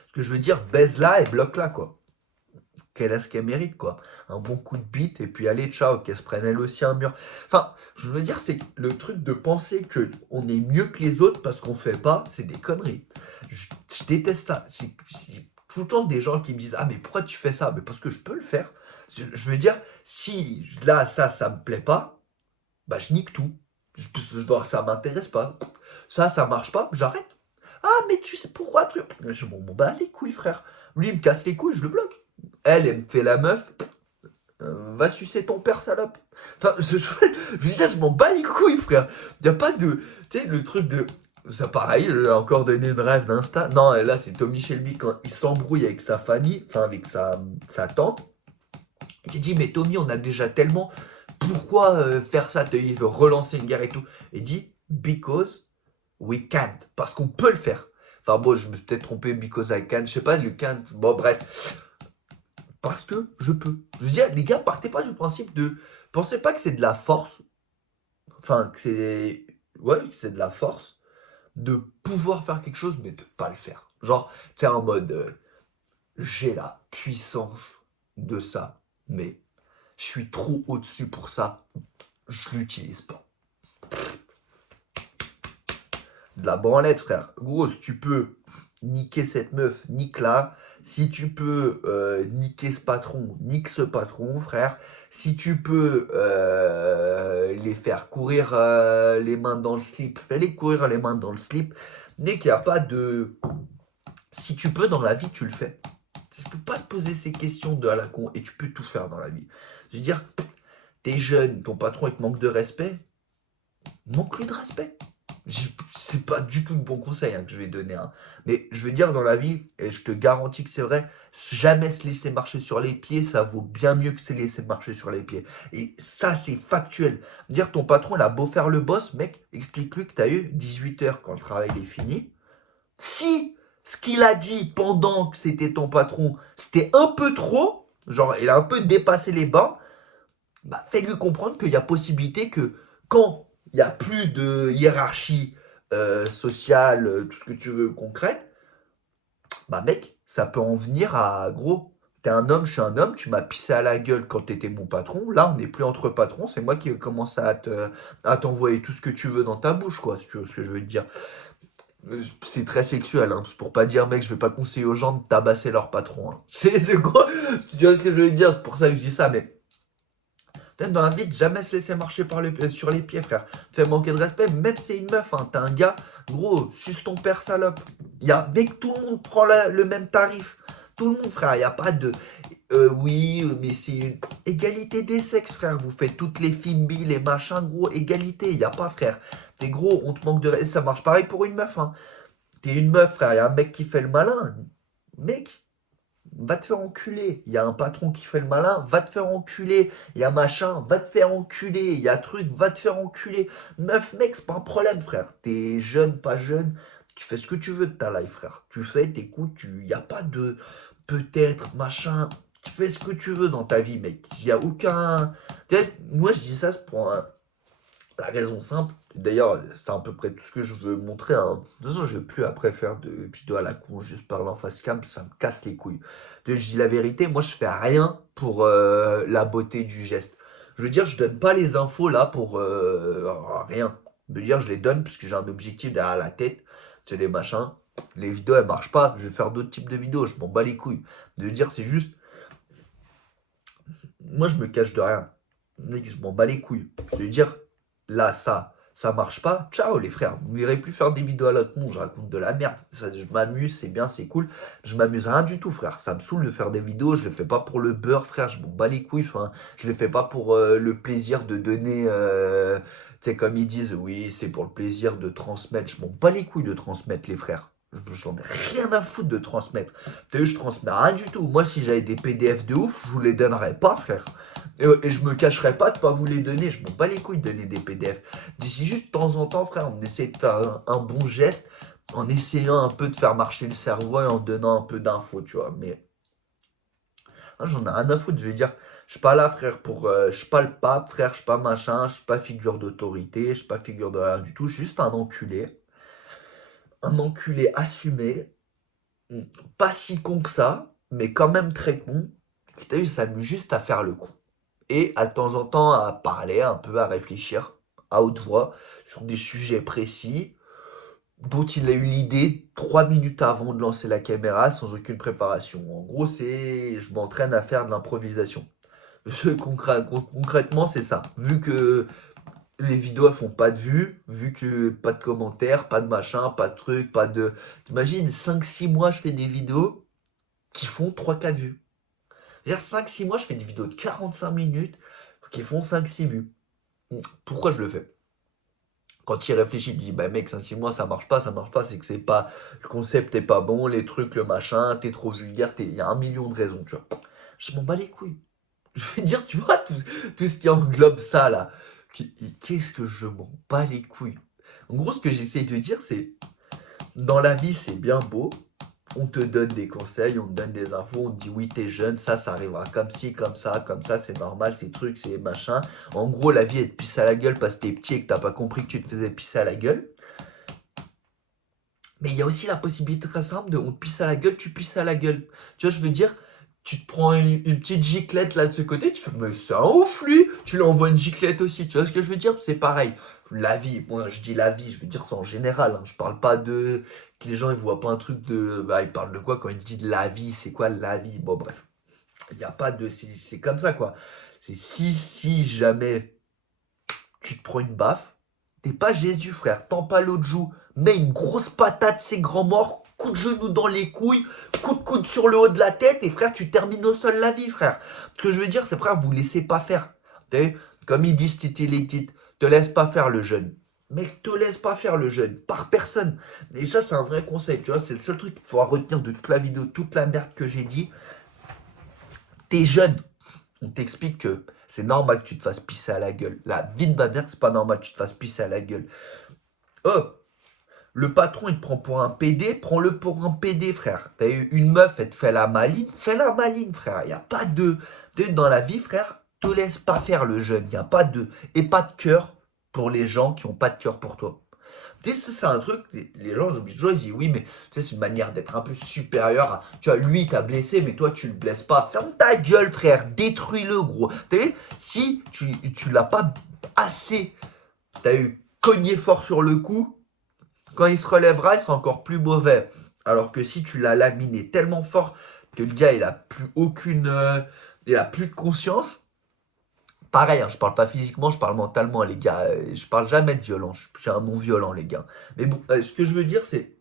ce que je veux dire, baise-la et bloque-la, quoi. Qu'elle a ce qu'elle mérite, quoi. Un bon coup de bite, et puis allez, ciao, qu'elle se prenne elle aussi un mur. Enfin, je veux dire, c'est le truc de penser que on est mieux que les autres parce qu'on fait pas, c'est des conneries. Je déteste ça. tout le temps des gens qui me disent: «Ah mais pourquoi tu fais ça?» Mais parce que je peux le faire. Je veux dire, si là, ça me plaît pas, bah, je nique tout. Ça m'intéresse pas. Ça marche pas, j'arrête. «Ah mais tu sais pourquoi tu» je m'en bats les couilles frère. Lui il me casse les couilles, je le bloque. Elle me fait la meuf, va sucer ton père salope. Enfin, je dis ça, je m'en bats les couilles frère. Y a pas de, tu sais, le truc de, ça pareil, je lui ai encore donné une rêve d'Insta. Non, et là c'est Tommy Shelby quand il s'embrouille avec sa famille, enfin avec sa tante. J'ai dit mais Tommy on a déjà tellement, pourquoi faire ça, il veut relancer une guerre et tout. Il dit because we can't, parce qu'on peut le faire. Enfin bon, je me suis peut-être trompé, because I can, je sais pas, le can't, bon bref. Parce que je peux. Je veux dire, les gars, partez pas du principe de, pensez pas que c'est de la force, enfin que c'est, ouais, que c'est de la force de pouvoir faire quelque chose mais de pas le faire. Genre, c'est en mode, j'ai la puissance de ça, mais je suis trop au-dessus pour ça, je l'utilise pas. De la branlette, frère. Gros, si tu peux niquer cette meuf, nique-la. Si tu peux niquer ce patron, nique ce patron, frère. Si tu peux les faire courir les mains dans le slip, fais-les courir les mains dans le slip. Dès qu'il n'y a pas de... Si tu peux dans la vie, tu le fais. Il ne faut pas se poser ces questions de à la con et tu peux tout faire dans la vie. Je veux dire, t'es jeune, ton patron il te manque de respect, manque-lui de respect. C'est pas du tout de bon conseil que je vais donner. Hein. Mais je veux dire, dans la vie, et je te garantis que c'est vrai, jamais se laisser marcher sur les pieds, ça vaut bien mieux que se laisser marcher sur les pieds. Et ça, c'est factuel. Dire ton patron, il a beau faire le boss, mec, explique-lui que tu as eu 18 heures quand le travail est fini. Si ce qu'il a dit pendant que c'était ton patron, c'était un peu trop, genre il a un peu dépassé les bornes, bah, fais-lui comprendre qu'il y a possibilité que quand il n'y a plus de hiérarchie sociale, tout ce que tu veux, concrète, bah mec, ça peut en venir à gros. T'es un homme, je suis un homme, tu m'as pissé à la gueule quand t'étais mon patron. Là, on n'est plus entre patrons, c'est moi qui vais commencer à t'envoyer tout ce que tu veux dans ta bouche, quoi, si tu vois ce que je veux te dire. C'est très sexuel, hein. C'est pour pas dire, mec, je vais pas conseiller aux gens de tabasser leur patron. Hein. C'est quoi? Tu vois ce que je veux dire? C'est pour ça que je dis ça, mais dans la vie, de jamais se laisser marcher sur les pieds, frère. Tu fais manquer de respect, même si c'est une meuf, hein. T'es un gars, gros, suce ton père, salope. Mec, tout le monde prend le même tarif. Tout le monde, frère. Il n'y a pas de. Oui, mais c'est une égalité des sexes, frère. Vous faites toutes les films, les machins, gros, égalité. Il n'y a pas, frère. T'es gros, on te manque de respect. Ça marche pareil pour une meuf, hein. T'es une meuf, frère. Il y a un mec qui fait le malin. Mec, va te faire enculer. Il y a un patron qui fait le malin, va te faire enculer. Il y a machin, va te faire enculer. Il y a truc, va te faire enculer. Meuf, mec, c'est pas un problème, frère. T'es jeune, pas jeune, tu fais ce que tu veux de ta life, frère. Tu fais, t'écoutes, il n'y a pas de peut-être, machin. Tu fais ce que tu veux dans ta vie, mec. Il n'y a aucun... Moi, je dis ça c'est pour la raison simple. D'ailleurs, c'est à peu près tout ce que je veux montrer. Hein. De toute façon, je ne vais plus après faire de vidéos à la con, juste parler en face cam, ça me casse les couilles. Je dis la vérité, moi je fais rien pour la beauté du geste. Je veux dire, je donne pas les infos là pour rien. Je veux dire, je les donne parce que j'ai un objectif derrière la tête. C'est les machins. Les vidéos elles marchent pas. Je vais faire d'autres types de vidéos. Je m'en bats les couilles. Je veux dire, c'est juste. Moi je me cache de rien. Mec, je m'en bats les couilles. Je veux dire, là, ça marche pas. Ciao les frères, vous n'irez plus faire des vidéos à l'autre monde, je raconte de la merde. Je m'amuse, c'est bien, c'est cool. Je m'amuse rien du tout, frère. Ça me saoule de faire des vidéos, je le fais pas pour le beurre, frère, je m'en bats les couilles. Enfin, je le fais pas pour le plaisir de donner. Tu sais, comme ils disent, oui, c'est pour le plaisir de transmettre. Je m'en bats les couilles de transmettre, les frères. J'en ai rien à foutre de transmettre. T'as vu, je transmets rien du tout. Moi, si j'avais des PDF de ouf, je vous les donnerais pas, frère. Et je me cacherai pas de pas vous les donner. Je m'en bats les couilles de donner des PDF. D'ici juste de temps en temps, frère, on essaie de faire un bon geste en essayant un peu de faire marcher le cerveau et en donnant un peu d'infos, tu vois. Mais j'en ai rien à foutre. Je vais dire, je suis pas là, frère, pour. Je suis pas le pape, frère, je suis pas machin, je suis pas figure d'autorité, je suis pas figure de rien du tout. Je suis juste un enculé. Un enculé assumé. Pas si con que ça, mais quand même très con. T'as vu, il s'amuse juste à faire le con. Et à temps en temps à parler un peu, à réfléchir à haute voix sur des sujets précis. dont il a eu l'idée 3 minutes avant de lancer la caméra sans aucune préparation. En gros, c'est je m'entraîne à faire de l'improvisation. Concrètement, c'est ça. Vu que les vidéos elles font pas de vues, vu que pas de commentaires, pas de machin, pas de trucs, pas de. T'imagines, 5 6 mois, je fais des vidéos qui font 3 4 vues. C'est-à-dire 5 6 mois, je fais des vidéos de 45 minutes qui font 5 6 vues. Pourquoi je le fais? Quand tu y réfléchis, tu te dis, bah mec, 5 6 mois, ça marche pas, c'est que c'est pas. Le concept est pas bon, les trucs, le machin, t'es trop vulgaire, il y a 1 million de raisons, tu vois. Je m'en bats les couilles. Je veux dire, tu vois, tout ce qui englobe ça, là. Qu'est-ce que je m'en bats les couilles? En gros, ce que j'essaye de dire, c'est, dans la vie, c'est bien beau. On te donne des conseils, on te donne des infos, on te dit oui, t'es jeune, ça arrivera comme ci, comme ça, c'est normal, ces trucs, c'est machin. En gros, la vie, elle te pisse à la gueule parce que t'es petit et que t'as pas compris que tu te faisais pisser à la gueule. Mais il y a aussi la possibilité très simple de on te pisse à la gueule, tu pisses à la gueule. Tu vois, je veux dire, tu te prends une petite giclette là de ce côté, tu fais, mais c'est un ouf lui, tu lui envoies une giclette aussi. Tu vois ce que je veux dire? C'est pareil. La vie, moi je dis la vie, je veux dire ça en général, hein. Je parle pas de. Que les gens ils voient pas un truc de. Bah, ils parlent de quoi quand ils disent de la vie? C'est quoi la vie? Bon, bref. Il n'y a pas de. C'est comme ça quoi. C'est si jamais tu te prends une baffe, t'es pas Jésus, frère. Tends pas l'autre joue. Mets une grosse patate, c'est grand mort. Coup de genou dans les couilles. Coup de coude sur le haut de la tête. Et frère, tu termines au sol la vie, frère. Ce que je veux dire, c'est frère, vous laissez pas faire. Comme ils disent, Titi les titres, te laisse pas faire le jeune. Mec, te laisse pas faire le jeune. Par personne. Et ça, c'est un vrai conseil. Tu vois, c'est le seul truc qu'il faut retenir de toute la vidéo, toute la merde que j'ai dit. T'es jeune. On t'explique que c'est normal que tu te fasses pisser à la gueule. La vie de ma mère, c'est pas normal que tu te fasses pisser à la gueule. Oh, le patron, il te prend pour un PD, prends-le pour un PD, frère. T'as eu une meuf, elle te fait la maline, fais la maline, frère. Il n'y a pas de. Dans la vie, frère, te laisse pas faire le jeune. Il n'y a pas de. Et pas de cœur pour les gens qui n'ont pas de cœur pour toi. Tu sais, ça, c'est un truc, les gens, j'oublie toujours, ils disent oui, mais tu sais, c'est une manière d'être un peu supérieur à. Tu vois, lui, il t'a blessé, mais toi, tu le blesses pas. Ferme ta gueule, frère, détruis-le, gros. Tu sais, si tu l'as pas assez, t'as eu cogné fort sur le coup, quand il se relèvera, il sera encore plus mauvais. Alors que si tu l'as laminé tellement fort que le gars, il a plus aucune. Il a plus de conscience. Pareil, hein, je parle pas physiquement, je parle mentalement, les gars. Je parle jamais de violence. Je suis un non-violent, les gars. Mais bon, ce que je veux dire, c'est.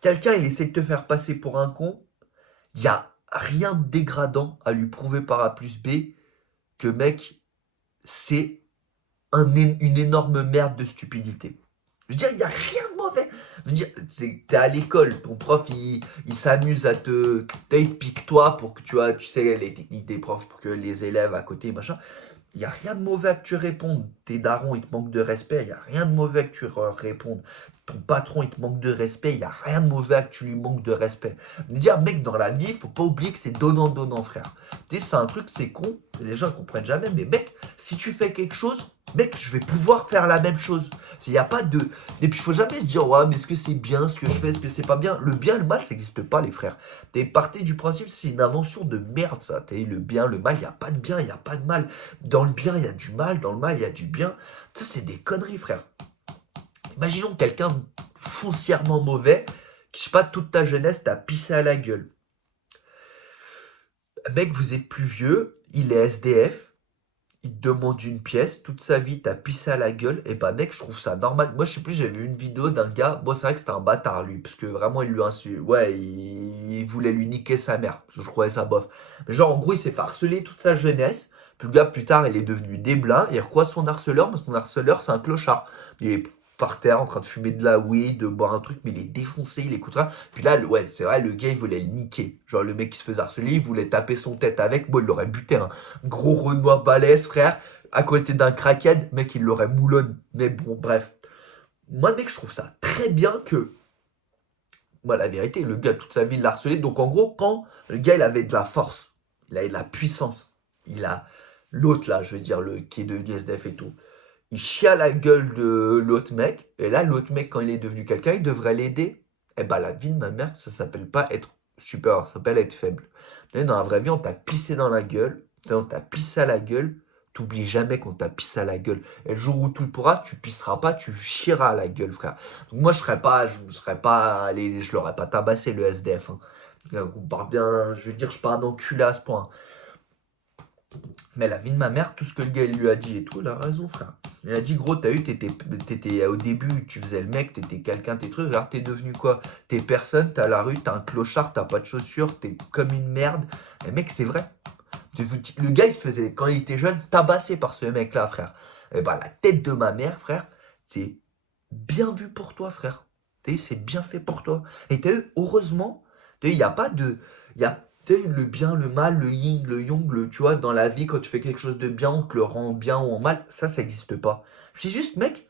Quelqu'un, il essaie de te faire passer pour un con. Il n'y a rien de dégradant à lui prouver par A plus B que, mec, c'est une énorme merde de stupidité. Je veux dire, il n'y a rien de mauvais. Je veux dire, t'es à l'école, ton prof, il s'amuse à te. Il te pique toi pour que tu vois, tu sais, les techniques des profs pour que les élèves à côté, machin. Il n'y a rien de mauvais à que tu répondes. Tes darons, ils te manquent de respect. Il n'y a rien de mauvais à que tu répondes. Ton patron, il te manque de respect. Il n'y a rien de mauvais à que tu lui manques de respect. Me dire, mec, dans la vie, il faut pas oublier que c'est donnant-donnant, frère. Tu sais, c'est un truc, c'est con. Les gens ne comprennent jamais. Mais mec, si tu fais quelque chose, mec, je vais pouvoir faire la même chose. Il n'y a pas de. Et puis, il faut jamais se dire, ouais, mais est-ce que c'est bien ce que je fais, est-ce que c'est pas bien? Le bien et le mal, ça n'existe pas, les frères. T'es parti du principe, c'est une invention de merde, ça. T'es le bien, le mal, il n'y a pas de bien, il n'y a pas de mal. Dans le bien, il y a du mal, dans le mal, il y a du bien. Ça, c'est des conneries, frère. Imaginons quelqu'un foncièrement mauvais, qui, je sais pas, toute ta jeunesse, t'a pissé à la gueule. Mec, vous êtes plus vieux, il est SDF, il te demande une pièce, toute sa vie, t'as pissé à la gueule, et bah mec, je trouve ça normal. Moi, je sais plus, j'avais vu une vidéo d'un gars, bon, c'est vrai que c'était un bâtard, lui, parce que vraiment, il lui insulte. Ouais, il voulait lui niquer sa mère, parce que je trouvais ça bof. Mais genre, en gros, il s'est fait harceler toute sa jeunesse, puis le gars, plus tard, il est devenu déblin, et il recroise son harceleur, parce que son harceleur, c'est un clochard. Il est par terre, en train de fumer de la weed, de boire un truc, mais il est défoncé, il écoute rien. Puis là, ouais, c'est vrai, le gars, il voulait le niquer. Genre, le mec qui se faisait harceler, il voulait taper son tête avec, bon, il l'aurait buté, hein. Gros Renoir balèze, frère, à côté d'un crackhead, mec, il l'aurait moulonne. Mais bon, bref. Moi, mec, je trouve ça très bien que. Moi, la vérité, le gars, toute sa vie, il l'a harcelé. Donc, en gros, quand le gars, il avait de la force, il avait de la puissance, il a. L'autre, là, je veux dire, le qui est devenu SDF et tout, il chie à la gueule de l'autre mec. Et là, l'autre mec, quand il est devenu quelqu'un, il devrait l'aider. Eh ben, la vie de ma mère, ça s'appelle pas être supérieur, ça s'appelle être faible. Dans la vraie vie, on t'a pissé dans la gueule, on t'a pissé à la gueule, T'oublies jamais qu'on t'a pissé à la gueule. Et le jour où tu le pourras, tu pisseras pas, tu chieras à la gueule, frère. Donc moi, je l'aurais pas tabassé, le SDF, hein. On part bien, je veux dire, je suis pas un enculé à ce point. Mais la vie de ma mère, tout ce que le gars il lui a dit et tout, il a raison, frère. Il a dit, gros, t'as eu, t'étais au début, tu faisais le mec, t'étais quelqu'un, tes trucs, alors t'es devenu quoi? T'es personne, t'es à la rue, t'es un clochard, t'as pas de chaussures, t'es comme une merde. Mais mec, c'est vrai. Le gars, il se faisait, quand il était jeune, tabasser par ce mec-là, frère. Et bah, la tête de ma mère, frère, c'est bien vu pour toi, frère. T'as vu, c'est bien fait pour toi. Et t'as vu, heureusement, t'as vu, il n'y a pas de. Il y a, t'as vu, le bien, le mal, le yin, le yang, tu vois, dans la vie, quand tu fais quelque chose de bien, on te le rend bien ou en mal, ça n'existe pas. C'est juste, mec,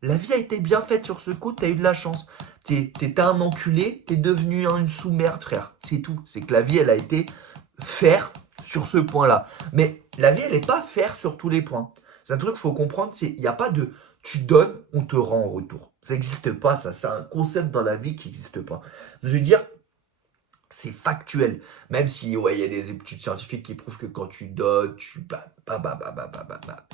la vie a été bien faite sur ce coup, t'as eu de la chance. T'étais un enculé, t'es devenu une sous-merde, frère. C'est tout. C'est que la vie, elle a été faire sur ce point-là. Mais la vie, elle n'est pas faire sur tous les points. C'est un truc qu'il faut comprendre, c'est il n'y a pas de tu donnes, on te rend en retour. Ça n'existe pas, ça. C'est un concept dans la vie qui n'existe pas. Je veux dire, c'est factuel. Même si, ouais, il y a des études scientifiques qui prouvent que quand tu donnes,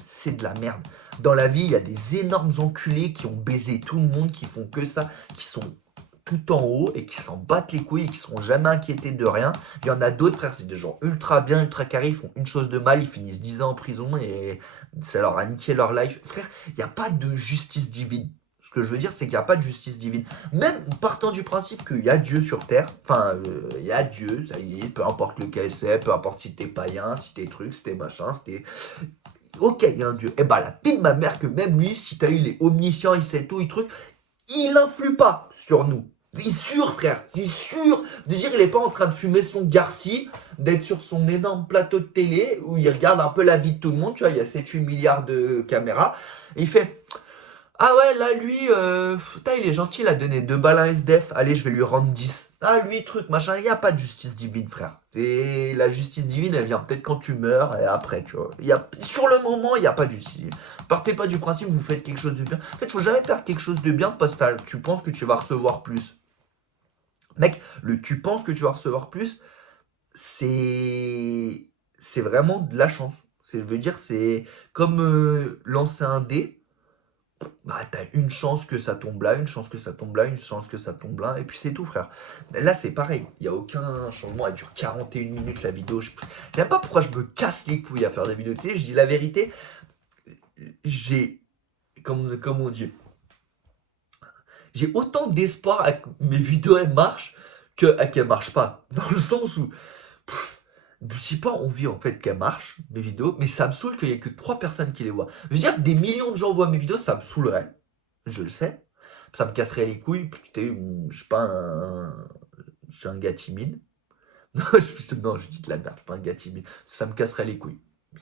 c'est de la merde. Dans la vie, il y a des énormes enculés qui ont baisé tout le monde, qui font que ça, qui sont tout en haut et qui s'en battent les couilles et qui seront jamais inquiétés de rien. Il y en a d'autres, frère, c'est des gens ultra bien, ultra carrés, ils font une chose de mal, ils finissent 10 ans en prison et ça leur a niqué leur life. Frère, il n'y a pas de justice divine. Ce que je veux dire, c'est qu'il n'y a pas de justice divine. Même partant du principe qu'il y a Dieu sur Terre, enfin, il y a Dieu, ça y est, peu importe lequel c'est, peu importe si t'es païen, si t'es truc, si t'es machin, si t'es... Ok, il y a un Dieu. Et bah la vie de ma mère que même lui, si t'as eu les omniscients, il sait tout, il truc, il n'influe pas sur nous. C'est sûr, frère. C'est sûr de dire qu'il n'est pas en train de fumer son Garci, d'être sur son énorme plateau de télé où il regarde un peu la vie de tout le monde. Tu vois, il y a 7-8 milliards de caméras. Et il fait ah ouais, là, lui, putain, il est gentil, il a donné 2 balles à un SDF. Allez, je vais lui rendre 10. Ah, lui, truc, machin. Il n'y a pas de justice divine, frère. Et la justice divine, elle vient peut-être quand tu meurs et après, tu vois. Sur le moment, il n'y a pas de justice divine. Partez pas du principe que vous faites quelque chose de bien. En fait, il faut jamais faire quelque chose de bien parce que tu penses que tu vas recevoir plus. Mec, tu penses que tu vas recevoir plus, c'est vraiment de la chance. Je veux dire, c'est comme lancer un dé. Bah, t'as une chance que ça tombe là, une chance que ça tombe là, une chance que ça tombe là, et puis c'est tout, frère. Là, c'est pareil, il n'y a aucun changement, elle dure 41 minutes la vidéo. Je sais pas pourquoi je me casse les couilles à faire des vidéos. Tu sais, je dis la vérité, j'ai, comme on dit, j'ai autant d'espoir à que mes vidéos elles marchent que à qu'elles marchent pas. Dans le sens où, je sais pas envie en fait qu'elles marchent, mes vidéos, mais ça me saoule qu'il y ait que 3 personnes qui les voient. Je veux dire que des millions de gens voient mes vidéos, ça me saoulerait. Je le sais. Ça me casserait les couilles. Je suis pas je suis un gars timide. Non, je dis de la merde, je suis pas un gars timide. Ça me casserait les couilles.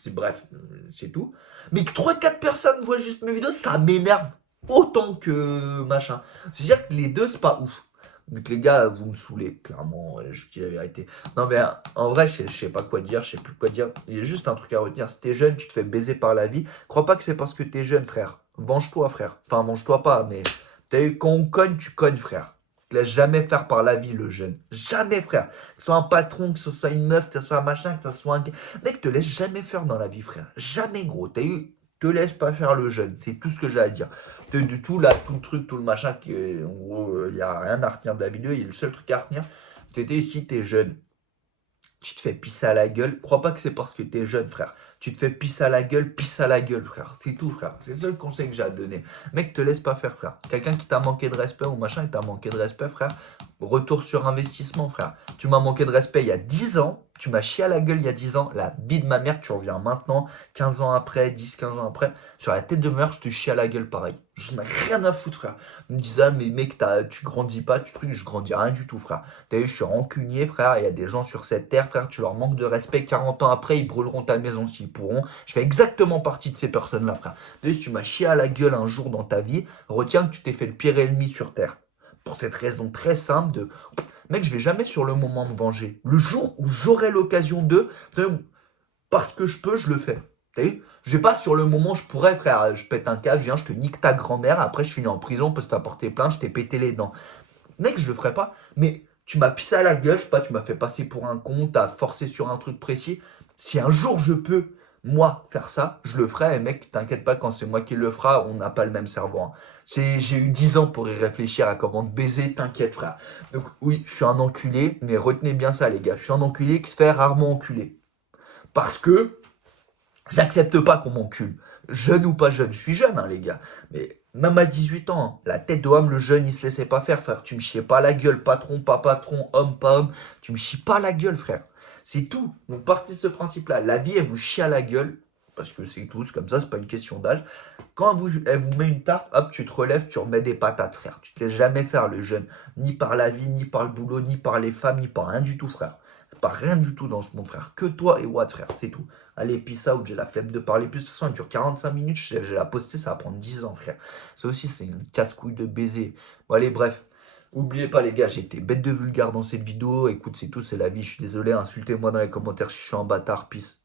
Bref, c'est tout. Mais que 3-4 personnes voient juste mes vidéos, ça m'énerve autant que machin. C'est-à-dire que les deux, c'est pas ouf. Donc les gars, vous me saoulez, clairement, je dis la vérité. Non mais en vrai, je sais pas quoi dire, je sais plus quoi dire. Il y a juste un truc à retenir, si t'es jeune, tu te fais baiser par la vie. Crois pas que c'est parce que t'es jeune, frère. Venge-toi, frère. Enfin, venge-toi pas, mais quand on cogne, tu cognes, frère. Te laisse jamais faire par la vie, le jeune. Jamais, frère. Que ce soit un patron, que ce soit une meuf, que ce soit un machin, que ce soit un... Mec, te laisse jamais faire dans la vie, frère. Jamais, gros. Te laisse pas faire le jeune. C'est tout ce que j'ai à dire. Du tout, là, tout le truc, tout le machin, en gros, il n'y a rien à retenir de la vidéo. Il y a le seul truc à retenir, c'était si t'es jeune. Tu te fais pisser à la gueule. Crois pas que c'est parce que t'es jeune, frère. Tu te fais pisser à la gueule, pisse à la gueule, frère. C'est tout, frère. C'est le seul conseil que j'ai à te donner. Mec, te laisse pas faire, frère. Quelqu'un qui t'a manqué de respect ou machin, il t'a manqué de respect, frère. Retour sur investissement, frère. Tu m'as manqué de respect il y a 10 ans. Tu m'as chié à la gueule il y a 10 ans. La vie de ma mère, tu reviens maintenant, 15 ans après, 10-15 ans après. Sur la tête de ma mère, je te chie à la gueule pareil. Je n'ai rien à foutre, frère. Je me disais, ah, mais mec, tu grandis pas, tu trucs, je grandis rien du tout, frère. T'as vu, je suis rancunier, frère. Il y a des gens sur cette terre, frère, tu leur manques de respect. 40 ans après, ils brûleront ta maison s'ils pourront. Je fais exactement partie de ces personnes-là, frère. T'as vu, si tu m'as chié à la gueule un jour dans ta vie, retiens que tu t'es fait le pire ennemi sur terre. Pour cette raison très simple de... Mec, je vais jamais sur le moment me venger. Le jour où j'aurai l'occasion de... Parce que je peux, je le fais. T'as vu? Je vais pas sur le moment, je pourrais, frère, je pète un câble, je viens, je te nique ta grand-mère, après je finis en prison parce que t'as porté plainte, je t'ai pété les dents. Mec, je le ferai pas. Mais tu m'as pissé à la gueule, je sais pas, tu m'as fait passer pour un con, t'as forcé sur un truc précis. Si un jour je peux Moi, faire ça, je le ferai, et mec, t'inquiète pas, quand c'est moi qui le fera, on n'a pas le même cerveau, hein. J'ai eu 10 ans pour y réfléchir à comment te baiser, t'inquiète, frère. Donc oui, je suis un enculé, mais retenez bien ça, les gars. Je suis un enculé qui se fait rarement enculer. Parce que j'accepte pas qu'on m'encule. Jeune ou pas jeune, je suis jeune, hein, les gars. Mais même à 18 ans, hein, la tête de homme, le jeune, il se laissait pas faire, frère. Tu me chies pas la gueule, patron, pas patron, homme, pas homme. Tu me chies pas la gueule, frère. C'est tout. Donc partez de ce principe-là. La vie, elle vous chie à la gueule. Parce que c'est tout, c'est comme ça, c'est pas une question d'âge. Elle vous met une tarte, hop, tu te relèves, tu remets des patates, frère. Tu te laisses jamais faire, le jeune. Ni par la vie, ni par le boulot, ni par les femmes, ni par rien du tout, frère. Pas rien du tout dans ce monde, frère. Que toi et Watt, frère, c'est tout. Allez, peace out, j'ai la flemme de parler plus. De toute façon, elle dure 45 minutes, j'ai la poster, ça va prendre 10 ans, frère. Ça aussi, c'est une casse-couille de baiser. Bon, allez, bref. Oubliez pas, les gars, j'ai été bête de vulgaire dans cette vidéo. Écoute, c'est tout, c'est la vie. Je suis désolé, insultez-moi dans les commentaires si je suis un bâtard. Peace.